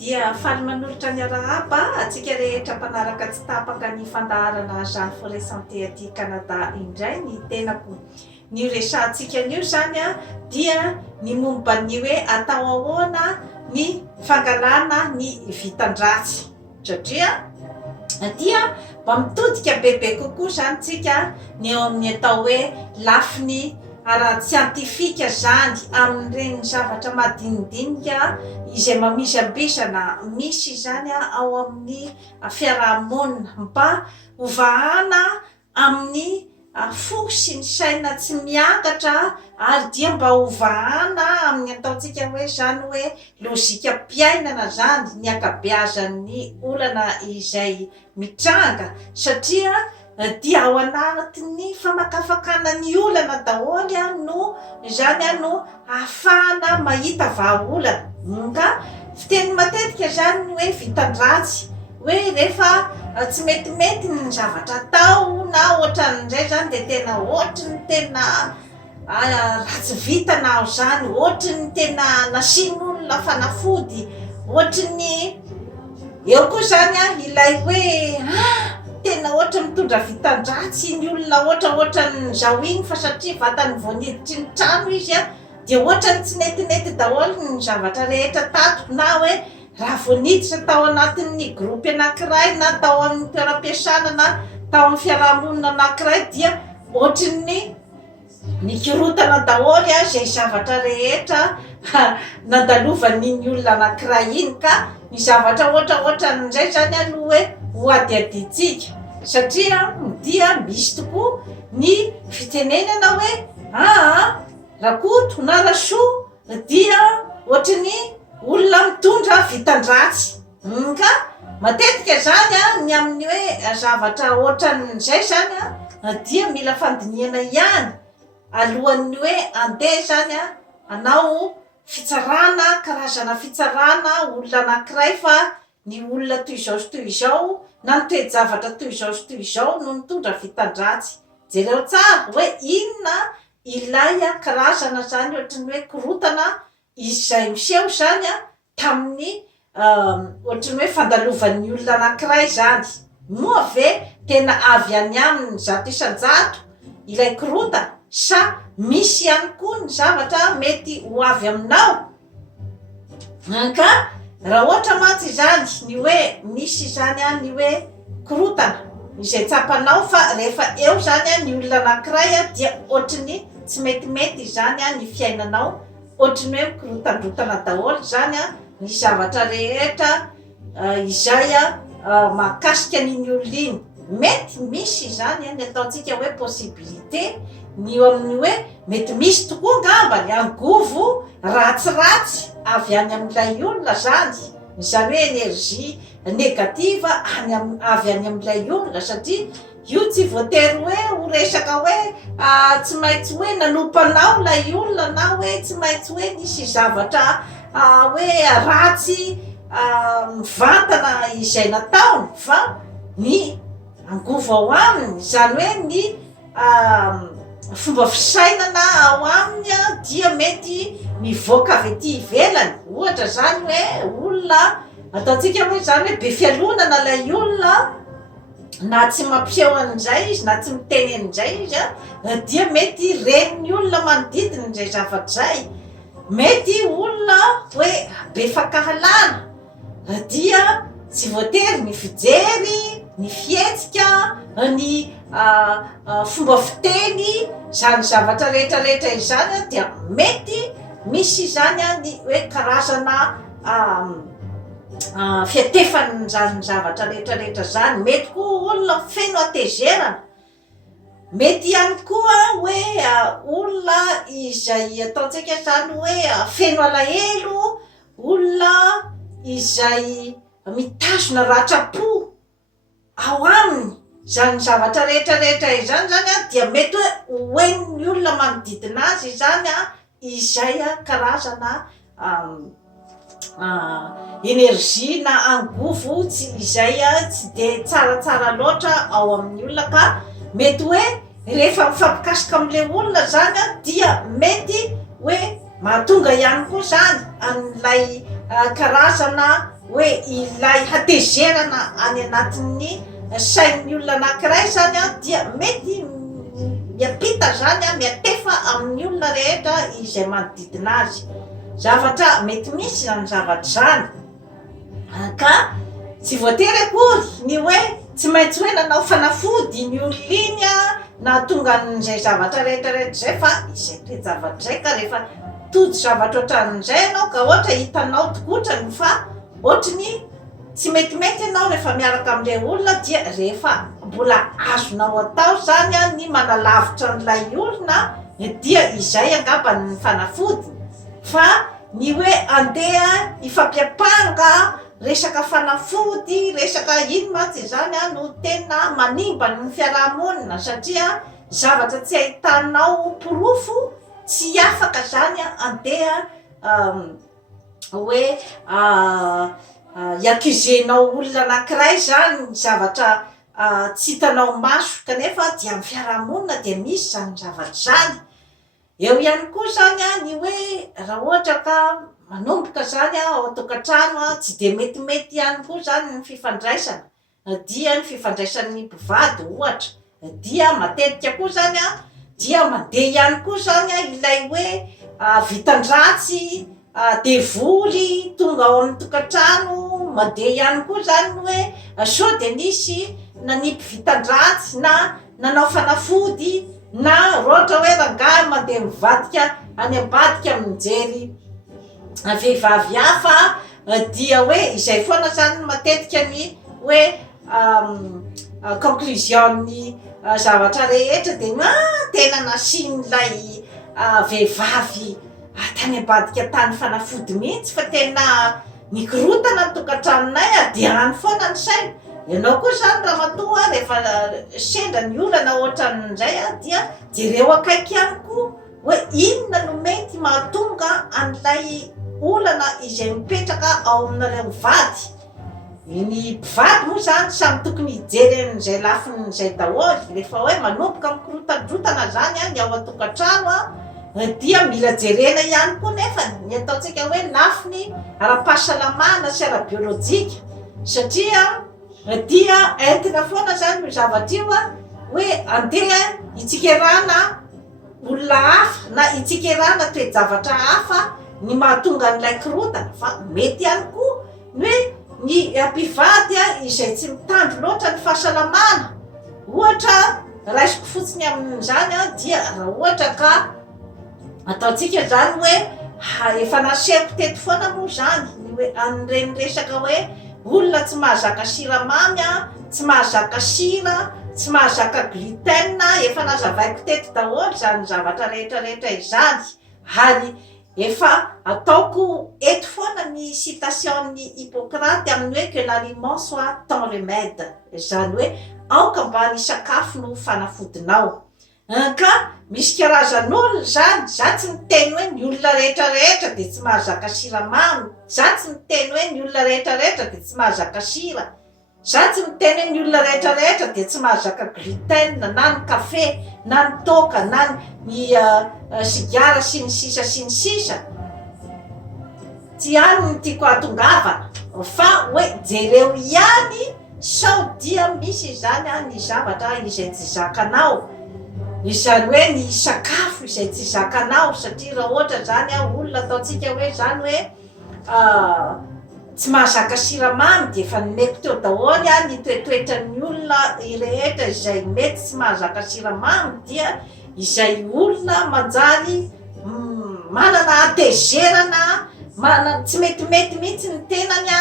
dia faly manolotra ny arahaba atsika rehetra mpanaraka tsy tapaka ny fandaharana Jean Forest Santé aty Canada indray ny tenako ny resantsika an'io zany a dia ny momba ny hoe atao ahoana ny fangalana ny vitan-dratsy satria dia mba mitodika bebe kokoa zany tsika ny eo amin'ny atao hoe lafiny ara-tsiantifika zany amin'ireny zavatra madinidinika izay mamisambisana misy zany ao amin'ny fiarahamonina mba hovahana amin'ny fo sy ny saina tsy miakatra ary dia mba hovahana amin'ny ataontsika hoe zany hoe lozika mpiainana zany ny akabeazan'ny olana izay mitranga satria dia ao anatin'ny famakafakana ny olana daholy no zany no ahafahana mahita vahaolana ka fiteny matetika zany hoe vitan-dratsy hoe rehefa tsy metimety ny zavatra atao na ohatran'izay zany de tena ohatry ny tena ratsy vitana zany ohatry ny tena nasian'olona fanafody ohatry ny eo koa zany ilay hoe tena ohatra mitondra vitan-dratsy ny olona ohatra ny zao iny fa satria vatany voaniditry ny trano izy dia ohatra tsy netinety daholo ny zavatra rehetra tato na hoe raha voaniditra tao anatin'ny gropy anankiray na tao amin'ny toeram-piasana na tao amin'ny fiarahamonina anankiray dia ohatra ny mikorotana daholo zay zavatra rehetra nandalovan'iny olona anankiray iny ka ny zavatra ohatran'izay zany aloha hoe hoadiaditsika satria dia misy tokoa ny fitenenana hoe rakoto na rasoa dia ohatrany olona mitondra vitan-dratsy ka matetika zany ny amin'ny hoe zavatra ohatran'izay zany dia mila fandiniana ihany alohan'ny hoe andeha zany anao fitsarana karazana fitsarana olona anankiray fa ny olona toy izao sy toy izao na ny toe-javatra toy izao sy toy izao no mitondra vitan-dratsy jereo tsara hoe inona ilay karazana zany ohatrany hoe korotana izay miseho zany tamin'ny ohatrany hoe fandalovan'ny olona anankiray zany moa ve tena avy any aminy zato isan-jato ilay korota sa misy ihany koa ny zavatra mety ho avy aminao ka raha ohatra mantsy zany ny hoe misy zany ny hoe korotana izay tsapanao fa rehefa eo zany ny olona anankiray dia ohatrany tsy metimety zany ny fiainanao ohatrany hoe mikorotandrotana daholo zany ny zavatra rehetra izay mahakasika n'iny olona iny mety misy zany ny ataontsika hoe possibilité ny eo amin'ny hoe mety misy tokoa ngamba ny angovo ratsiratsy avy any amin'ilay olona zany hoe énergie négativa avy any amin'ilay olona satria io tsy voatery hoe ho resaka hoe tsy maintsy hoe nanompanao lay olona na hoe tsy maintsy hoe nisy zavatra hoe ratsy mivantana izay nataony fa ny angovo ao aminy zany hoe ny fomba fisainana ao aminy dia mety mivoaka avy ety ivelany ohatra zany hoe olona ataontsika hoe zany hoe be fialonana lay olona na tsy mampiseho an'izay izy na tsy miteny an'izay izy dia mety reniny olona manodidina izay zavatra zay mety olona hoe be fankahalana dia tsy voatery ny fijery ny fihetsika ny fomba fiteny zany zavatra rehetrarehetra izany dia mety misy zany ny hoe karazana fiatefany zany zavatra rehetrarehetra zany mety koa olona feno atezerana mety ihany koa hoe olona izay ataontsika zany hoe feno alahelo olona izay mitazona ratra-po ao aminy zany zavatra rehetrarehetra izany zany dia mety hoe hoeniny olona manodidina azy zany izay karazana énergie na angovo tsy izay tsy de tsaratsara loatra ao amin'ny olona ka mety hoe rehefa mifampikasika am'le olona zany dia mety hoe mahatonga ihany koa zany amin'ilay karazana hoe ilay hatezerana any anatin'ny sain'ny olona anankiray zany a dia mety miampita zany a miatefa amin'ny olona rehetra izay manodidina azy. Zavatra mety misy zany zavatra zany ka tsy voatery akory ny hoe tsy maintsy hoe nanao fanafody ny olona iny a na tonga n'izay zavatra rehetrarehetra zay fa izay toe-javatra zay ka rehefa tody zavatra ohatran'izay ianao ka ohatra hitanao tokotrany fa ohatrany tsy metimety ianao rehefa miaraka amin'ireo olona dia rehefa mbola azonao atao zany a ny manalavitra n'ilay olona dia izay angamba ny fanafody fa ny hoe andeha ifampiapanga resaka fanafody resaka ino mantsy zany a no tena manimba ny fiarahamonina satria zavatra tsy ahitanao porofo tsy afaka zany a andeha hoe iakuzenao olona anankiray zany ny zavatra tsy hitanao maso kanefa dia amin'ny fiarahamonina dia misy zany zavatra zany. Eo ihany koa zany a ny hoe raha ohatra ka manomboka zany a ao an-tokantrano a tsy de metimety ihany koa zany ny fifandraisana dia ny fifandraisan'ny mpivady ohatra dia matetika koa zany a dia mandeha ihany koa zany a ilay hoe vitan-dratsy devoly tonga ao amin'ny tokantrano mandeha ihany koa zany hoe sao de nisy nanipy vitan-dratsy na nanao fanafody na rohatra hoe rangahy mandeha mivadika any ambadika mijery vehivavy hafa dia hoe izay foana zany matetika ny hoe conclusion-ny zavatra rehetra de tena nasian'ilay vehivavy tany ambadika tany fanafody mihitsy fa tena nikorotana ny tokantranonay de any foana ny saina. Ianao koa zany raha matoa rehefa sendra ny olana ohatran'izay dia jereo akaiky ihany koa hoe inona no mety mahatonga an'ilay olana izay mipetraka ao aminareo mivady. Ny mpivady moa zany samy tokony hijery an'izay lafin'izay daholy rehefa hoe manomboka mikorotadrotana zany ny ao an-tokantrano dia mila jerena ihany koa nefa ny ataontsika hoe lafiny ara-pahasalamana sy ara-biolojika satria dia entina foana zany io zavatra io hoe andeha hitsikerana olona hafa na hitsikerana toe-javatra hafa ny mahatonga n'ilay korotana fa mety ihany koa hoe ny mpivady izay tsy mitandro loatra ny fahasalamana ohatra raisiko fotsiny amin'izany dia raha ohatra ka ataontsika zany hoe efa naseko teto foana moa zany ny hoe an'ireny resaka hoe olona tsy mahazaka siramamy tsy mahazaka sira tsy mahazaka gluten efa nazavaiko teto daholo zany zavatra rehetrarehetra izany ary efa ataoko eto foana ny citation'ny Hippocrate amin'ny hoe que l'aliment soit ton remède zany hoe aoka mba ny sakafo no fanafodinao ka misy karazan'olona zany za tsy miteny hoe ny olona rehetrarehetra de tsy mahazaka siramamy za tsy miteny hoe ny olona rehetrarehetra de tsy mahazaka sira za tsy miteny hoe ny olona rehetrarehetra de tsy mahazaka gluten na ny kafe na ny toka na ny sigara sy ny sisa sy ny sisa tsy any ny tiako atongavana fa hoe jereo ihany sao dia misy zany ny zavatra izay tsy zakanao izany hoe ny sakafo izay tsy zakanao satria raha ohatra zany olona ataontsika hoe zany hoe tsy mahazaka siramamy de efa nomeko teo daholy ny toetoetran'ny olona rehetra izay mety tsy mahazaka siramamy dia izay olona manjary manana atezerana tsy metimety mihitsy ny tenany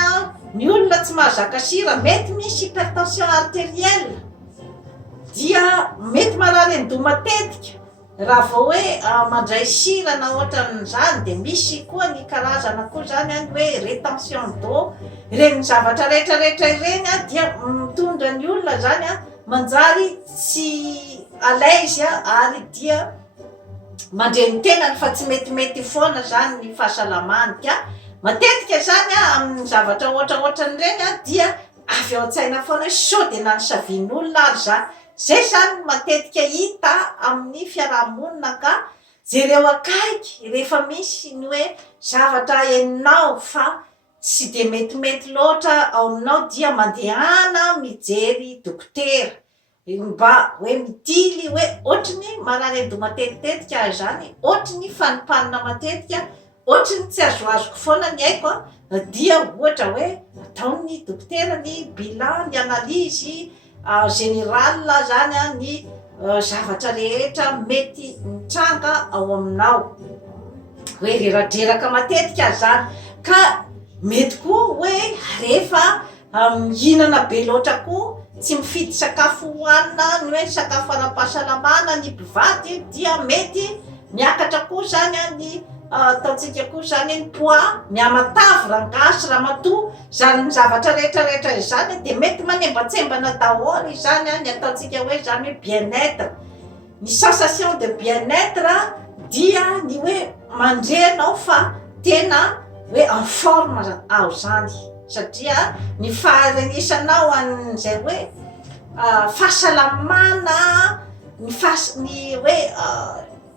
ny olona tsy mahazaka sira mety misy hypertension arterielle dia mety marary an-do matetika raha vao hoe mandray sira na ohatran'izany de misy koa ny karazana koa zany hoe rétention d'eau reny zavatra rehetrarehetra ireny dia mitondra ny olona zany manjary tsy alaise ary dia mandreny tenany fa tsy metimety foana zany ny fahasalamany ka matetika zany amin'ny zavatra ohatraohatran'ireny dia avy ao an-tsaina foana hoe sao de nanisavian'olona ary zay zany matetika hita amin'ny fiarahamonina ka jereo akaiky rehefa misy ny hoe zavatra henonao fa tsy de metimety loatra ao aminao dia mandehana mijery dokotera mba hoe mitily hoe ohatrany marary ado matetitetika zany, ohatrany fanipanina matetika, ohatrany tsy azoazoko foana ny aiko dia ohatra hoe ataony dokotera ny bilan, ny analizy général zany ny zavatra rehetra mety mitranga ao aminao hoe reradreraka matetika zany. Ka mety koa hoe rehefa mihinana be loatra koa tsy mifidy sakafo hoanina ny hoe sakafo ara-pahasalamana ny mpivady dia mety miakatra koa zany ny ataontsika koa zany ny poids miamatavy rangasy ramatoa zany ny zavatra rehetrarehetra zany de mety manembatsembana daholo zany ny ataontsika hoe zany hoe bien-être. Ny sensation de bien-être dia ny hoe mandrenao fa tena hoe en forme ao zany satria ny faharenesanao an'izay hoe fahasalamana ny hoe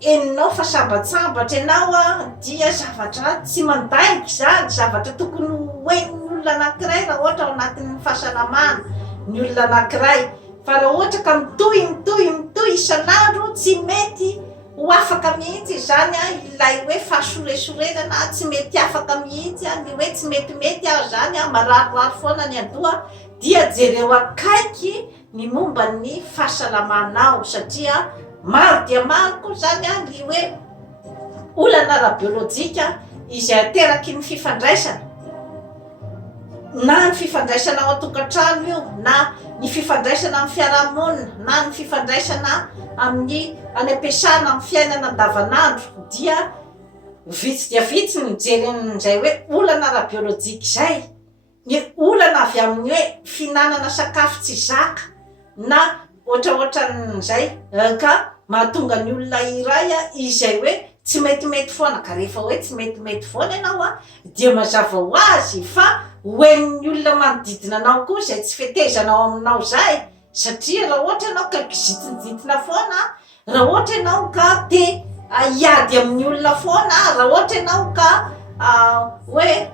eninao fa sambatsambatra ianao dia zavatra tsy mandaingo zany, zavatra tokony hoen'ny olona anankiray raha ohatra ao anatin'ny fahasalamana ny olona anankiray. Fa raha ohatra ka mitohy isan'andro tsy mety ho afaka mihitsy zany ilay hoe fahasoresorenana, tsy mety afaka mihitsy ny hoe tsy metimety zany mararirary foana ny andoha, dia jereo akaiky ny momba ny fahasalamanao satria maro dia maro koa zany ny hoe olana ara-biolojika izay ateraky ny fifandraisana, na ny fifandraisana ao an-tokantrano io, na ny fifandraisana amin'ny fiarahamonina, na ny fifandraisana amin'ny any am-piasana amin'ny fiainana andavanandro, dia vitsy dia vitsy ny jeren'izay hoe olana ara-biolojika izay, ny olana avy amin'ny hoe fihinanana sakafo tsy zaka na ohatraohatran'izay ka mahatonga ny olona iray izay hoe tsy metimety foana. Ka rehefa hoe tsy metimety foana ianao dia mazava ho azy fa hoen'ny olona manodidina anao koa zay tsy fetezanao aminao zay, satria raha ohatra ianao ka kizitinjitina foana, raha ohatra ianao ka te hiady amin'ny olona foana, raha ohatra ianao ka hoe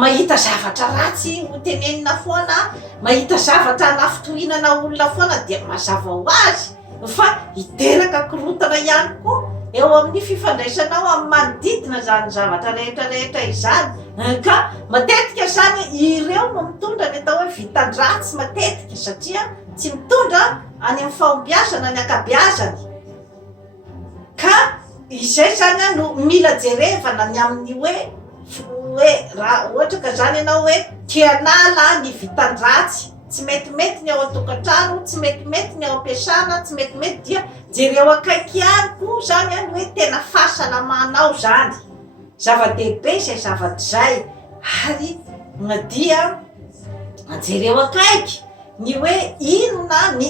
mahita zavatra ratsy ho tenenina foana, mahita zavatra anafitohinana olona foana, dia mazava ho azy fa hiteraka korotana ihany koa eo amin'ny fifandraisanao amin'ny manodidina zany zavatra rehetrarehetra izany. Ka matetika zany ireo no mitondra ny atao hoe vitan-dratsy matetika satria tsy mitondra any amin'ny fahombiazana ny akabeazany. Ka izay zany no mila jerevana ny amin'ny hoe raha ohatra ka zany ianao hoe te hanala ny vitan-dratsy, tsy metimety ny ao an-tokantrano, tsy metimety ny ao am-piasana, tsy metimety, dia jereo akaiky ihany koa zany ny hoe tena fahasalamanao zany. Zava-dehibe izay zavatra zay, ary dia jereo akaiky ny hoe inona ny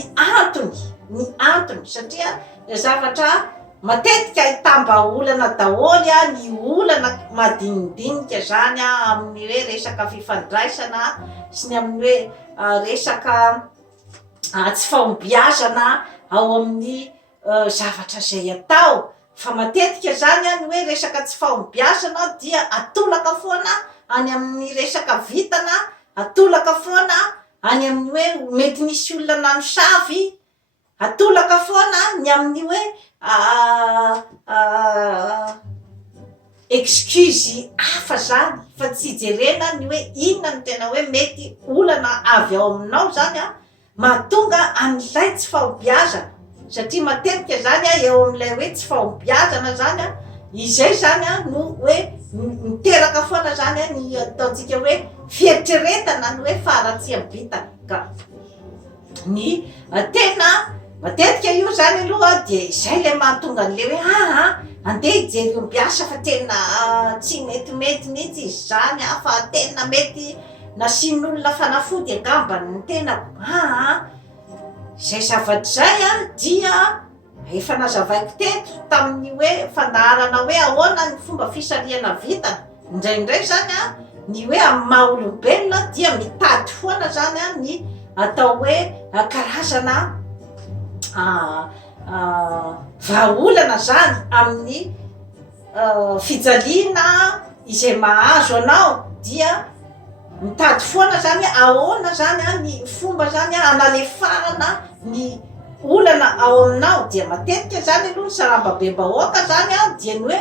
antony satria zavatra matetika itambaolana daholy ny olana madinidinika zany amin'ny hoe resaka fifandraisana sy ny amin'ny hoe resaka tsy fahombiazana ao amin'ny zavatra zay atao. Fa matetika zany ny hoe resaka tsy fahombiazana dia atolaka foana any amin'ny resaka vitana, atolaka foana any amin'ny hoe mety misy olona nanosavy, atolaka foana ny amin'ny hoe excuse hafa zany, fa tsy jerena ny hoe inona ny tena hoe mety olana avy ao aminao zany mahatonga an'ilay tsy fahombiazana. Satria matetika zany eo amin'ilay hoe tsy fahombiazana zany izay zany no hoe miteraka foana zany ny ataontsika hoe fieritreretana ny hoe faharatsiam-bitana. Ka ny tena matetika io zany aloha dia izay le mahatonga an'le hoe andeha hijery ombiasa fa tena tsy metimety mihitsy izy zany fa tena mety nasian'olona fanafody angambany ny tenako. Zay zavatra zay dia efa nazavaiko teto tamin'ny hoe fandaharana hoe ahoana ny fomba fisarihana vitana. Indraindray zany ny hoe amin'ny maha-olombelona dia mitady foana zany ny atao hoe karazana vahaolana zany amin'ny fijaliana izay mahazo anao dia mitady foana zany ahoana zany ny fomba zany analefahana ny olana ao aminao. Dia matetika zany aloha ny sarambabem-bahoaka zany dia ny hoe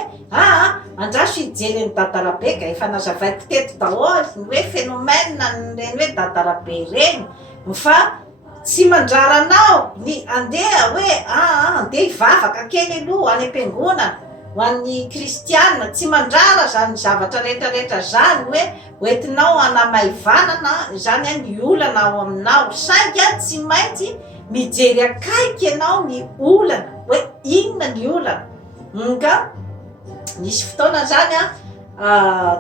andraso hijery ny dadarabeka efa nazavaiko teto daholo ny hoe phénomène reny hoe dadarabe reny fa tsy mandraranao ny andeha hoe andeha hivavaka kely aloha any am-piangonana ho an'ny kristianina. Tsy mandrara zany zavatra rehetrarehetra zany hoe hoentinao anamaivanana zany ny olana ao aminao, saingy tsy maintsy mijery akaiky ianao ny olana hoe inona ny olana. Ka nisy fotoana zany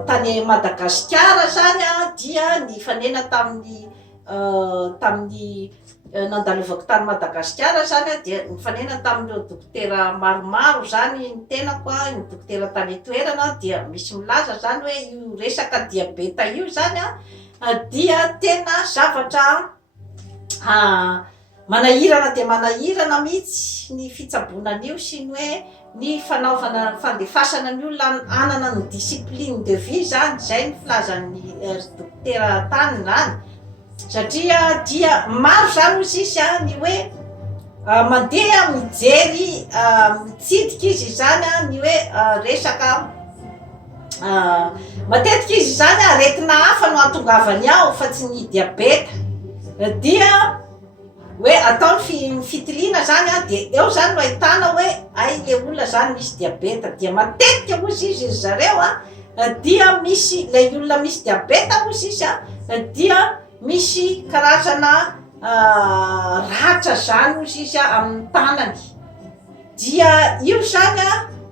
tany Madagasikara zany dia nifanena tamin'ny nandalovako tany Madagasikara zany dia nifanena tamin'ireo dokotera maromaro zany ny tenako ny dokotera tany toerana. Dia misy milaza zany hoe io resaka diabeta io zany dia tena zavatra manahirana dia manahirana mihitsy ny fitsabonan'io sy ny hoe ny fanaovana fandefasana ny olona anana ny discipline de vie zany. Zay ny filazan'ny dokotera tany zany satria dia maro zany sisy ny hoe mandeha mijery mitsidika izy zany ny hoe resaka matetika izy zany aretina hafa no atongavany ao fa tsy ny diabeta. Dia hoe ataony fitiliana zany dia eo zany no ahitana hoe le olona zany misy diabeta. Dia matetika ozy izy zareo dia misy lay olona misy diabeta ozy izy dia misy karazana ratra zany ozy izy amin'ny tanany. Dia io zany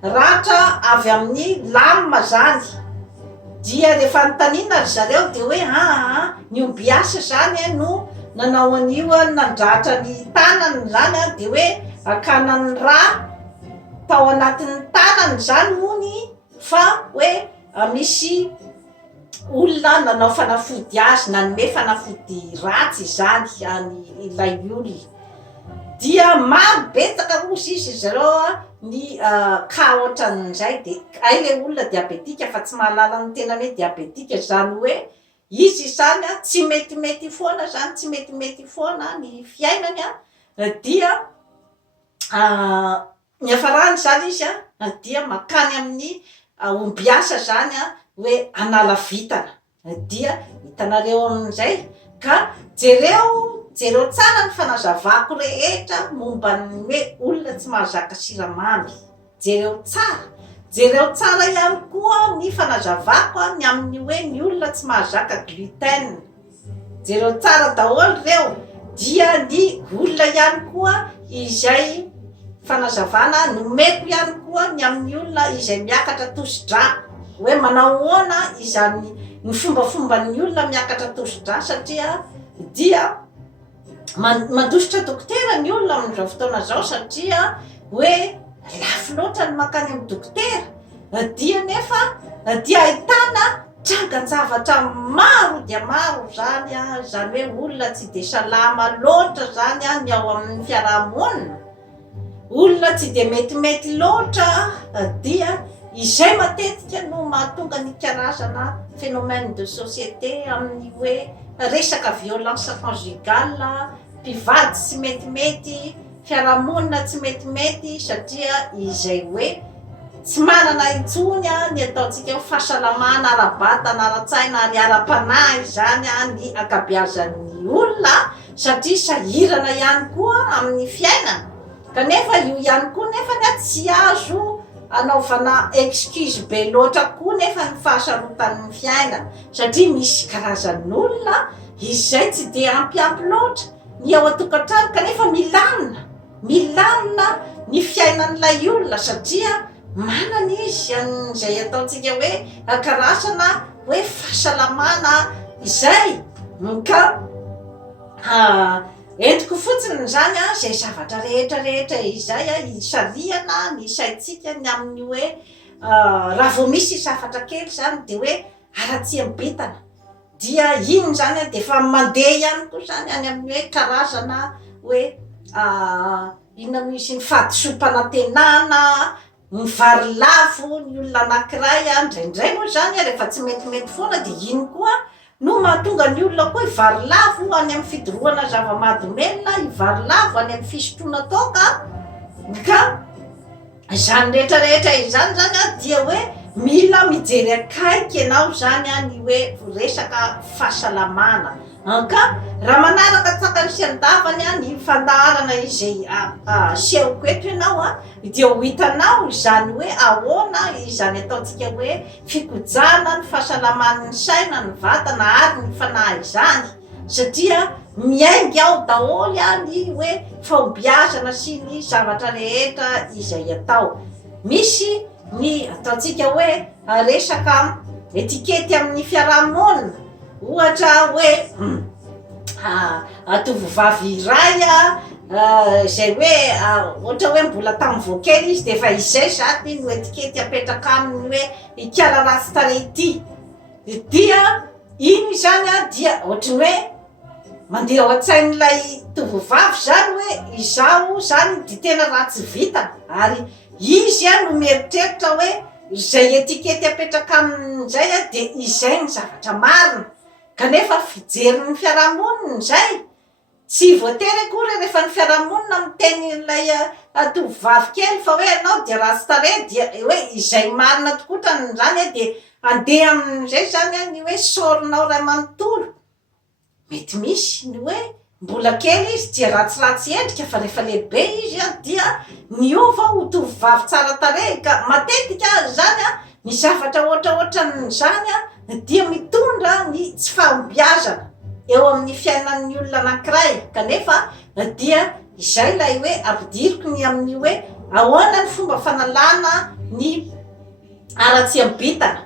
ratra avy amin'ny lame zany. Dia rehefa notanina zareo dia hoe ny ombiasa zany no nanao an'io nandratra ny tanany zany dia hoe akanany ra tao anatin'ny tanany zany mony fa hoe misy olona nanao fanafody azy nanome fanafody ratsy zany ilay olona. Dia maro betsaka ozy izy zareo ny ka ohatran'izay. Dia le olona diabetika fa tsy mahalala ny tena hoe diabetika zany hoe izy zany tsy metimety foana zany tsy metimety foana ny fiainany dia ny hafarany zany izy dia makany amin'ny ombiasa zany hoe anala vitana. Dia hitanareo amin'izay ka jereo tsara ny fanazavako rehetra momba ny hoe olona tsy mahazaka siramamy. Jereo tsara ihany koa ny fanazavako ny amin'ny hoe ny olona tsy mahazaka gluten. Jereo tsara daholo reo. Dia ny olona ihany koa izay fanazavana nomeko ihany koa ny amin'ny olona izay miakatra tosi-dra hoe manao hoana izany ny fombafomban'ny olona miakatra tosi-dra satria dia mandositra dokotera ny olona amin'izao fotoana zao satria hoe lafo loatra ny makany amin'ny dokotera. Dia nefa dia ahitana trangan-javatra maro dia maro zany zany hoe olona tsy de salama loatra zany ny ao amin'ny fiarahamonina, olona tsy de metimety loatra. Dia izay matetika no mahatonga ny karazana phénomène de société amin'ny hoe resaka violence conjugale, mpivady tsy metimety, fiarahamonina tsy metimety satria izay hoe tsy manana intsony ny ataontsika ho fahasalamana ara-batana ara-tsaina ary ara-panahy zany ny akabeazan'ny olona satria sahirana ihany koa amin'ny fiainana. Kanefa io ihany koa nefa tsy azo anaovana excuse be loatra koa nefa ny fahasarotan'ny fiainana satria misy karazan'olona izay tsy de ampiampy loatra ny ao an-tokantrano kanefa milamina ny fiainan'ilay olona satria manana izy an'izay ataontsika hoe karazana hoe fahasalamana izay. Ka entiko fotsiny zany zay zavatra rehetrarehetra izay isaliana ny saitsika ny amin'ny hoe raha vao misy zavatra kely zany de hoe ara-tsy ambitana. Dia iny zany de efa mandeha ihany koa zany any amin'ny hoe karazana hoe inona misy ny fadisompanantenana ny vary lafo ny olona anankiray ndraindray moa zany rehefa tsy metimety foana de iny koa no mahatonga ny olona koa ivary lafo any amin'ny fidorohana zava-mahadomelona, ivary lafo any amin'ny fisotroana toka ka zany rehetrarehetra izany zany dia hoe mila mijery akaiky ianao zany ny hoe resaka fahasalamana ka raha manaraka tsakany sy andavany ny fandaharana izay sehoko eto ianao dia ho hitanao izany hoe ahoana izany ataontsika hoe fikojana ny fahasalaman'ny saina ny vatana ary ny fanahy izany satria miaingy ao daholy ny hoe fahombiazana sy ny zavatra rehetra izay atao. Misy ny ataontsika hoe resaka etikety amin'ny fiarahamonina ohatra hoe tovovavy iray zay hoe ohatra hoe mbola tamin'ny voakely izy de efa izay zany no etikety apetraka aminy hoe ikala ratsy tarety dia iny zany dia ohatrany hoe mandeha ao an-tsain'ilay tovovavy zany hoe izaho zany de tena ratsy vita ary izy no mieritreritra hoe izay etikety apetraka amin'izay de izay ny zavatra marina kanefa fijerin'ny fiarahamonina zay tsy voatery akory rehefa ny fiarahamonina miteny ilay tovovavy kely fa hoe anao dia ratsy tarehy dia hoe izay marina tokotrany zany de andeha amin'izay zany ny hoe sorinao ray manontolo mety misy ny hoe mbola kely izy dia ratsiratsy endrika fa rehefa lehibe izy dia miova ho tovovavy tsara tarehy ka matetika zany ny zavatra ohatraohatran'izany dia mitondra ny tsy fahombiazana eo amin'ny fiainan'ny olona anankiray kanefa dia izay lay hoe ampidiriko ny amin'ny hoe ahoana ny fomba fanalana ny aratsiam-bitana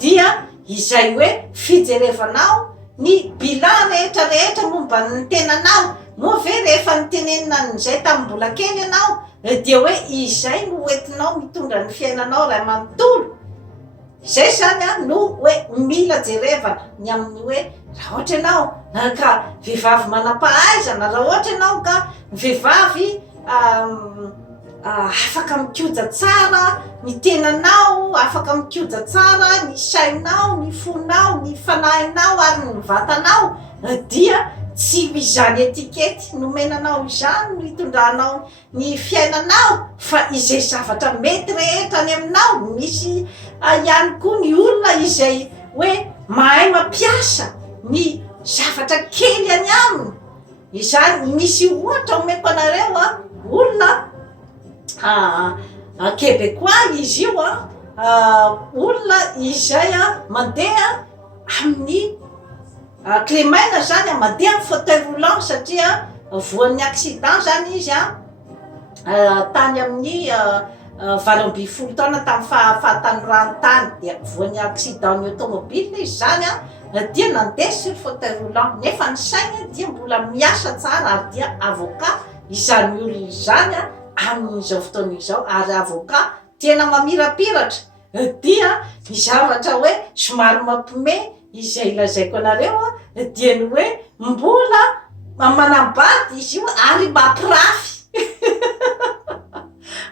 dia izay hoe fijerevanao ny bilan rehetrarehetra momba ny tenanao moa ve rehefa nytenenina n'izay tamin'ny mbola kely ianao dia hoe izay no entinao mitondra ny fiainanao ray manontolo izay zany no hoe mila jerevana ny amin'ny hoe raha ohatra ianao ka vehivavy manam-pahaizana raha ohatra ianao ka vehivavy afaka mikoja tsara ny tenanao, afaka mikoja tsara ny sainao, ny fonao, ny fanahinao ary ny vatanao dia tsy izany etikety nomenanao izany no hitondranao ny fiainanao fa izay zavatra mety rehetra any aminao. Misy ihany koa ny olona izay hoe mahay mampiasa ny zavatra kely any aminy izany. Misy ohatra omeko anareo olona Québécois izy io olona izay mandeha amin'ny Clémaina zany mandeha amin'ny fauteuil roulant satria voan'ny accident zany izy tany amin'ny 20 taona tamin'ny fahatany ranontany dia voan'ny accident ny automobile izy zany dia nandeha sur fauteuil roulant nefa ny sainy dia mbola miasa tsara ary dia avocat izany olona izany amin'izao fotoana izao ary avocat tena mamirapiratra dia ny zavatra hoe somary mampime izay lazaiko anareo dia ny hoe mbola manambady izy io ary mampirafy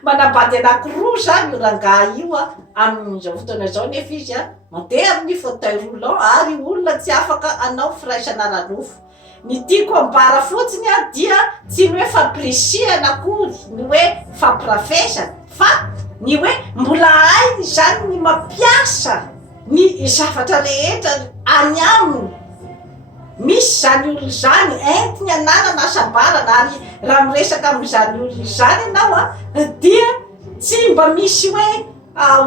manambady anankiroa zany io rangahy io amin'izao fotoana zao nefa izy mandeha amin'ny fauteuil roulant ary olona tsy afaka anao firaisana ranofo. Ny tiako ambara fotsiny dia tsy ny hoe fampirisiana akory ny hoe fampirafesana fa ny hoe mbola hainy zany ny mampiasa ny zavatra rehetra any aminy. Misy zany olona zany entiny ananana asabarana ary raha miresaka amin'izany olona izany ianao dia tsy mba misy hoe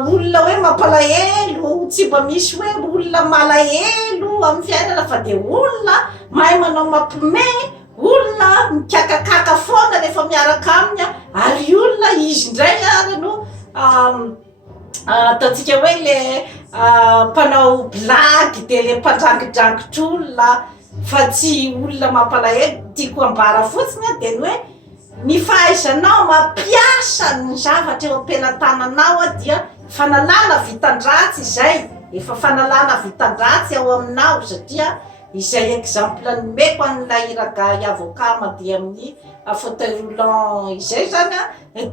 olona hoe mampalahelo, tsy mba misy hoe olona malahelo amin'ny fiainana fa dia olona mahay manao mampime, olona mikakakaka foana rehefa miaraka aminy ary olona izy indray ary no ataontsika hoe le mpanao blagy de le mpandrangidrangitr'olona fa tsy olona mampalahelo. Tiako ambara fotsiny dia ny hoe ny fahaizanao mampiasa ny zavatra eo am-pelantananao dia fanalana vitan-dratsy izay, efa fanalana vitan-dratsy ao aminao satria izay exemple nomeko an'ilay iragay avocat mandeha amin'ny fauteuil roulant izay zany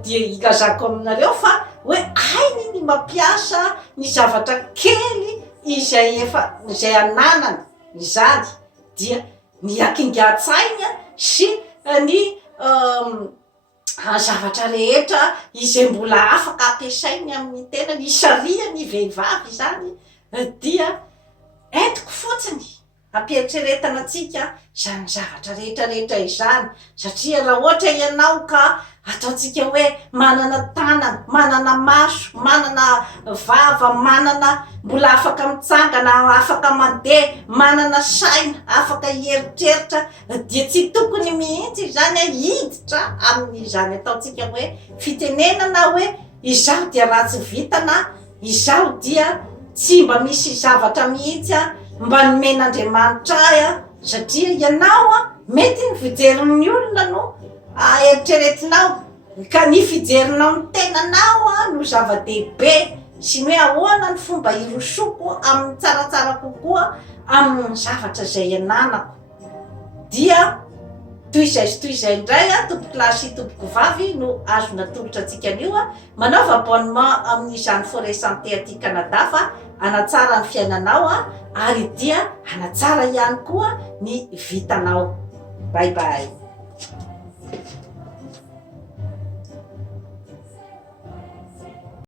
dia ilazako aminareo fa hoe ainy ny mampiasa ny zavatra kely izay ananany izany dia ny akingan-tsainy sy ny zavatra rehetra izay mbola afaka ampiasainy amin'ny tena ny sariany vehivavy zany dia entiko fotsiny ampietreretana atsika zany zavatra rehetrarehetra izany satria raha ohatra ianao ka ataotsika hoe manana tanana, manana maso, manana vava, manana mbola afaka mitsangana, afaka mandeha, manana saina, afaka hieritreritra dia tsy tokony mihitsy zany hiditra amin'izany ataotsika hoe fitenenana hoe izaho dia ratsy vitana, izaho dia tsy mba misy zavatra mihitsy mba nomen'Andriamanitra satria ianao mety ny fijerin'ny olona no eritreretinao ka ny fijerinao ny tenanao no zava-dehibe sy hoe ahoana ny fomba hirosoko amin'ny tsaratsara kokoa amin'ny zavatra zay ananako dia toy izay sy toy izay indray tompoko lahy sy tompoko vavy no azo natolotra atsika anio manaova abonnement amin'izany forêt santé aty Canada fa hanatsara ny fiainanao ary dia hanatsara ihany koa ny vitanao. Bye bye.